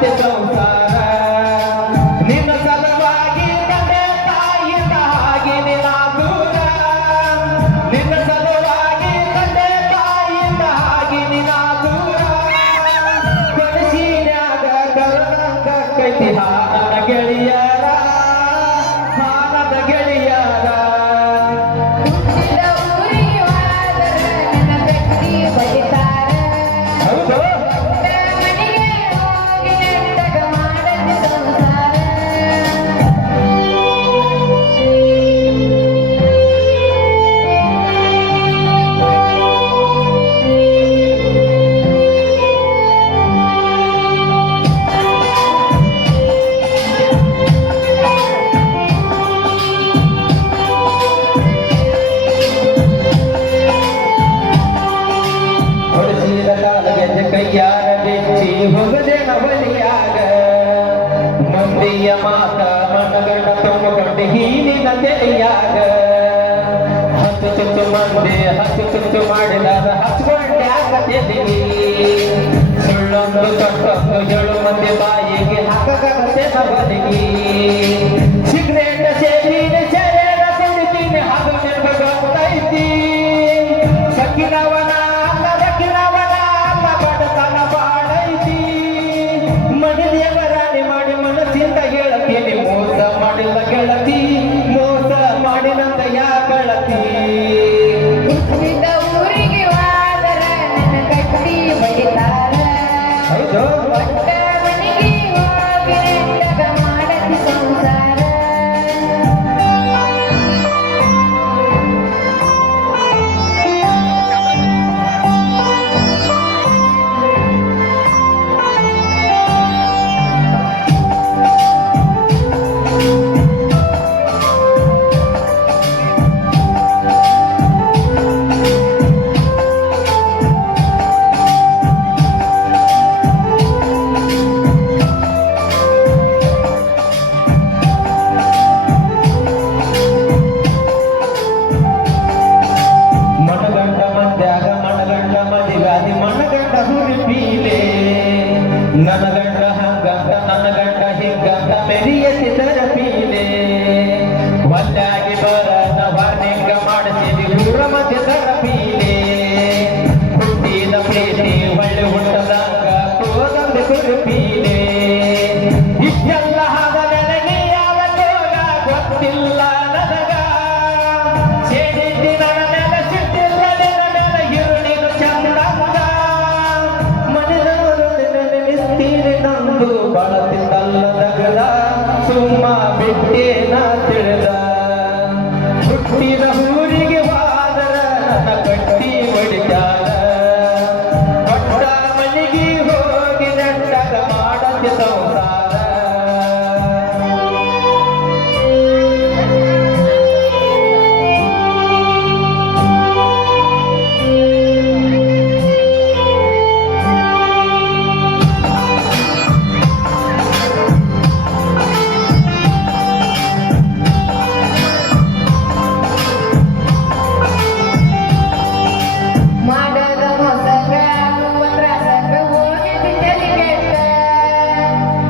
ter tá? ತೆರೆಯಾಗ ಹತ್ತು ಚುಚ್ಚು ಮಂದಿ, ಹತ್ತು ಚುಚ್ಚು ಮಾಡಿದಾಗ ಹಚ್ಕೊಂಡ್ಯಾಕ ತೆಲಿಗಿ ಸುಳ್ಳೊಂದು ಕಟ್ಟೊಂದು ಏಳು ಮಂದಿ ಬಾಯಿಗೆ ಹಾಕಗತ್ತೆ ಬಲಿಗಿ ಸಿಗರೇಟ್ ಪೀಲೆ ಒಂದಾಗಿ ಬರನ ವಾರ್ನಿಂಗ ಮಾಡಿಸಿದಿ ಊರ ಮಧ್ಯದರ ಪೀಲೆ ಹುಟ್ಟಿದ ಪ್ರೀತಿ ಒಳ್ಳೆ ಹುಟ್ಟದಾಗ ಕೋದಂದು ಕುರುಪೀಲೆ ಇಷ್ಟೆಲ್ಲ ಆದ ಯಾವ ಗೊತ್ತಿಲ್ಲ ಚಂದಂಗ. ನಂದು. ನಗದ ಸುಮ್ಮ ಬಿಟ್ಟೇನ ತಿಳಿದ ಹುಟ್ಟಿದ ಊರಿಗೆ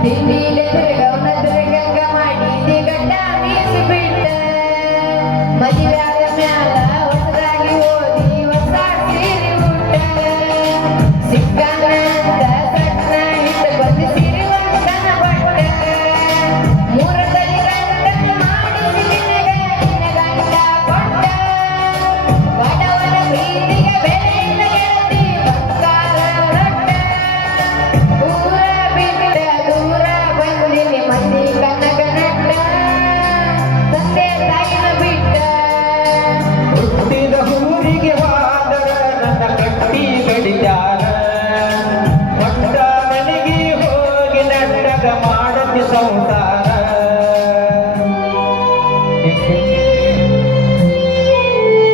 ತಿಂಡಿಲೆ ತಿರುಗವನ ತಿರುಗಂಗ ಮಾಡಿದಿ ಗಡ್ಡ ಮೀಸಿ ಬಿಟ್ಟ ಮದುವೆಯಾದ ಮ್ಯಾಲ me soltar.